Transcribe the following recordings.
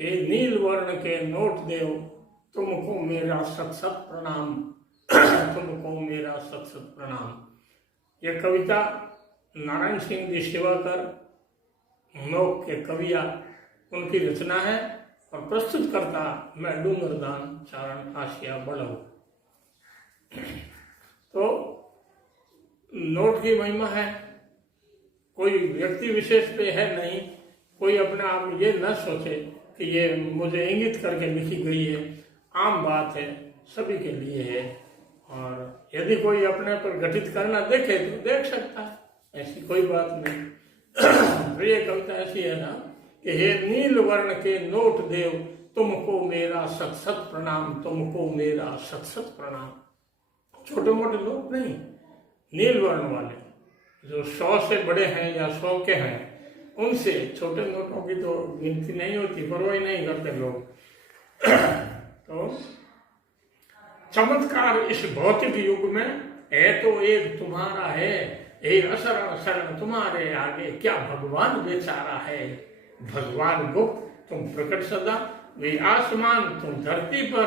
हे नील वर्ण के नोट देव, तुमको मेरा सत सत प्रणाम, तुमको मेरा सत सत प्रणाम। यह कविता नारायण सिंह जी सेवाकर नोक के कविया उनकी रचना है और प्रस्तुत करता मैं डूंगरदान चारण आशिया बड़ऊ। तो नोट की महिमा है, कोई व्यक्ति विशेष पे है नहीं। कोई अपने आप में ये न सोचे कि ये मुझे इंगित करके लिखी गई है, आम बात है, सभी के लिए है। और यदि कोई अपने पर घटित करना देखे तो देख सकता है, ऐसी कोई बात नहीं। तो ये कविता ऐसी है ना कि हे नील वर्ण के नोट देव, तुमको मेरा सत सत प्रणाम, तुमको मेरा सत सत प्रणाम। छोटे मोटे लोग नहीं, नील वर्ण वाले जो 100 से बड़े हैं या 100 के हैं, उनसे छोटे नोटों की तो गिनती नहीं होती, परवाह नहीं करते लोग। तो चमत्कार इस भौतिक युग में है तो एक तुम्हारा है, एक अशरण शरण तुम्हारे आगे, क्या भगवान बेचारा है। भगवान गुप्त तुम प्रकट सदा, वे आसमान तुम धरती पर,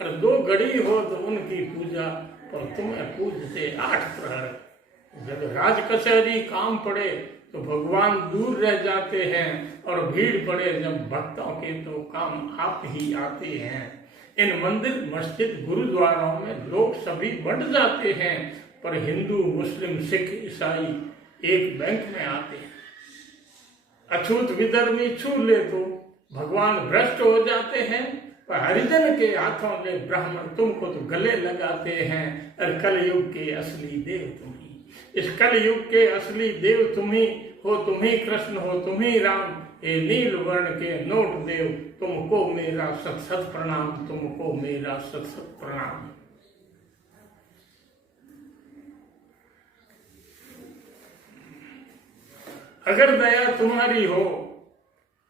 और 2 घड़ी हो तो उनकी पूजा, पर तुम्हें पूजते 8 प्रहर। जब राज कचहरी काम पड़े तो भगवान दूर रह जाते हैं, और भीड़ पड़े जब भक्तों के तो काम आप ही आते हैं। इन मंदिर मस्जिद गुरुद्वारों में लोग सभी बढ़ जाते हैं, पर हिंदू मुस्लिम सिख ईसाई एक बैंक में आते हैं। अछूत विधर्मी छू ले तो भगवान भ्रष्ट हो जाते हैं, पर हरिजन के हाथों में ब्राह्मण तुमको तो गले लगाते हैं। और कलयुग के असली देव तुम ही, इस कलयुग के असली देव तुम ही हो, तुम ही कृष्ण हो, तुम ही राम। ये नील वर्ण के नोट देव, तुमको मेरा सत सत प्रणाम, तुमको मेरा सत सत प्रणाम। अगर दया तुम्हारी हो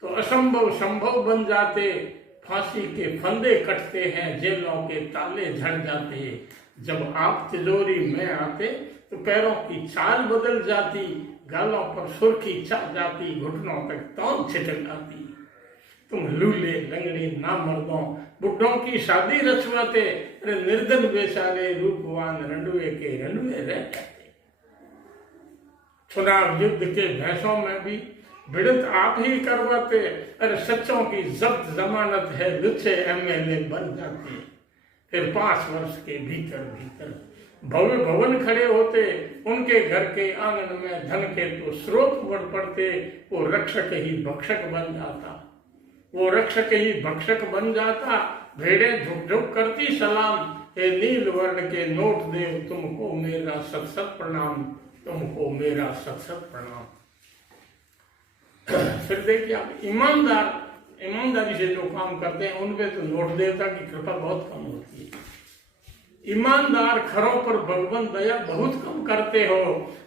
तो असंभव संभव बन जाते, फांसी के फंदे कटते हैं, जेलों के ताले झड़ जाते। जब आप तिजोरी में आते तो पैरों की चाल बदल जाती, गालों पर सुर्खी छा जाती, घुटनों तक तौन छिटक आती। तुम लूले लंगड़े नामर्दों बुढ़ों की शादी रचवाते, अरे निर्धन बेचारे रूपवान रंडुए के रंडुए रह जाते। चुनाव युद्ध के भैंसों में भी भिड़ंत आप ही करवाते, अरे सच्चों की जब्त जमानत है, लुच्चे MLA बन जाते। फिर 5 वर्ष के भीतर भीतर भव्य भवन खड़े होते, उनके घर के आंगन में धन के तो स्रोत बढ़ पड़ते। वो रक्षक ही भक्षक बन जाता, वो रक्षक ही भक्षक बन जाता। भेड़ें झुक झुक करती सलाम, हे नील वर्ण के नोट देव, तुमको मेरा सत सत प्रणाम, तुमको मेरा सत सत प्रणाम। फिर देखिए आप, ईमानदारी से जो काम करते हैं उनपे तो नोट देवता की कृपा बहुत कम होती है। ईमानदार खरों पर भगवान दया बहुत कम करते हो,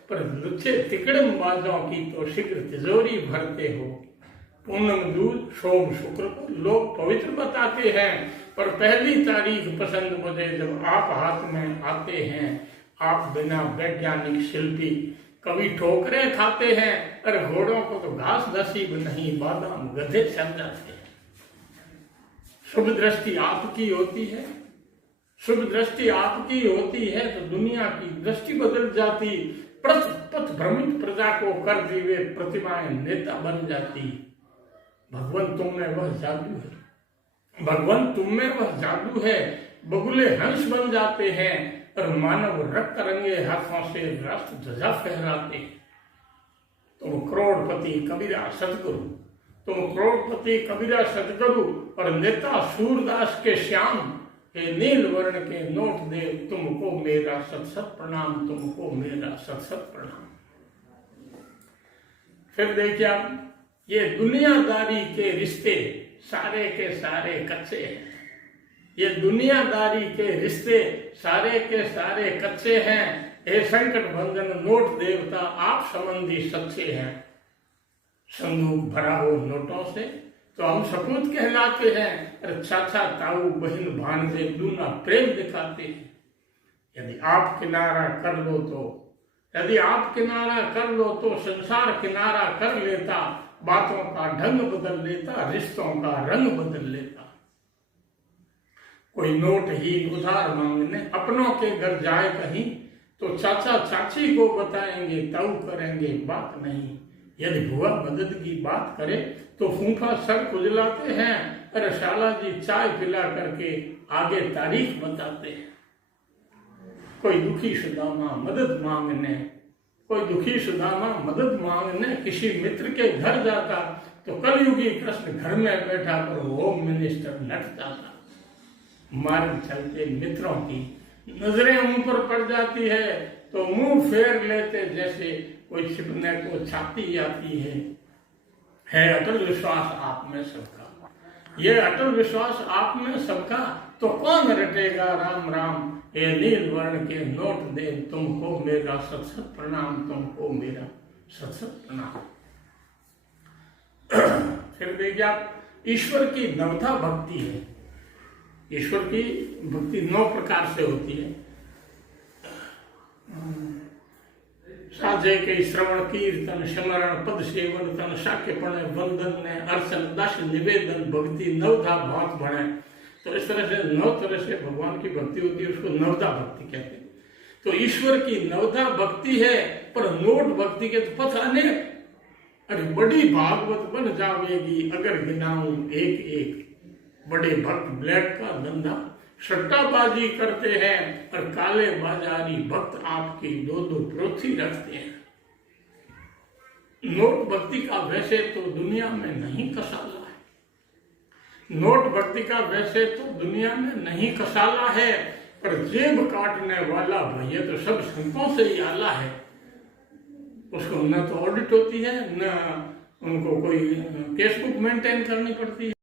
पर लुच्चे तिकड़म बाजों की तो शीघ्र तिजोरी भरते हो। पूनम दूज सोम शुक्र को लोग पवित्र बताते हैं, पर पहली तारीख पसंद मुझे जब आप हाथ में आते हैं। आप बिना वैज्ञानिक शिल्पी कभी ठोकरें खाते हैं, अरे घोड़ों को तो घास नसीब नहीं, बादाम गधे चल जाते हैं। शुभ दृष्टि आपकी होती है, शुभ दृष्टि आपकी होती है तो दुनिया की दृष्टि बदल जाती। पथ भ्रमित प्रजा को कर दी वे प्रतिमाएं नेता बन जाती। भगवान तुम में वह जादू है, भगवान तुम में वह जादू है, बगुले हंस बन जाते हैं, और मानव रक्त रंगे हाथों से राष्ट्र ध्वजा फहराते। तुम करोड़पति कबीरा सतगुरु, तुम करोड़पति कबीरा सतगुरु, और नेता सूरदास के श्याम। हे नील वर्ण के नोट देव, तुमको मेरा सत सत प्रणाम, तुमको मेरा सत सत प्रणाम। फिर देखिए आप, ये दुनियादारी के रिश्ते सारे के सारे कच्चे हैं। ये दुनियादारी के रिश्ते सारे के सारे कच्चे हैं। हे संकट भंजन नोट देवता, आप संबंधी सच्चे हैं। संदूक भरा हो नोटों से तो हम सपूत कहलाते हैं, अरे चाचा ताऊ बहन भांजे दूना प्रेम दिखाते हैं। यदि आप किनारा कर लो तो, यदि आप किनारा कर लो तो संसार किनारा कर लेता। बातों का ढंग बदल लेता, रिश्तों का रंग बदल लेता। कोई नोट ही उधार मांगने अपनों के घर जाए कहीं, तो चाचा चाची को बताएंगे तब करेंगे बात नहीं। यदि बुआ मदद की बात करे तो फूफा सर खुजलाते हैं, अरे शाला जी चाय पिला करके आगे तारीख बताते हैं। कोई दुखी सुदामा मदद मांगने किसी मित्र के घर जाता, तो कलयुगी कृष्ण घर में बैठा कर होम मिनिस्टर लट जाता। मार्ग चलते मित्रों की नजरें मुंह पर पड़ जाती है, तो मुंह फेर लेते जैसे कोई छिपने को छाती आती है अटल विश्वास आप में सबका। ये अटल विश्वास आप में सबका, तो कौन रटेगा राम राम। ये नील वर्ण के नोट दे तुमको मेरा सत सत प्रणाम, तुमको मेरा सत सत प्रणाम। फिर देखिए आप, ईश्वर की नवधा भक्ति है। ईश्वर की भक्ति 9 प्रकार से होती है। साजे के श्रवण कीर्तन स्मरण पद सेवन तन शाक्यपण वंदन ने अर्चन दास निवेदन भक्ति नवधा भात बने। तो इस तरह से 9 तरह से भगवान की भक्ति होती है, उसको नवधा भक्ति कहते हैं। तो ईश्वर की नवधा भक्ति है, पर नोट भक्ति के तो पथ अनेक। अरे बड़ी भागवत बन जावेगी अगर गिनाऊं एक एक। बड़े भक्त ब्लैक का धंधा सट्टाबाजी करते हैं, और काले बाजारी भक्त आपकी 2-2 प्रोथी रखते हैं। नोट भक्ति का वैसे तो दुनिया में नहीं कसाला है, नोट भक्ति का वैसे तो दुनिया में नहीं कसाला है, पर जेब काटने वाला भैया तो सब संतों से ही आला है। उसको न तो ऑडिट होती है, न उनको कोई केस बुक मेंटेन करनी पड़ती है।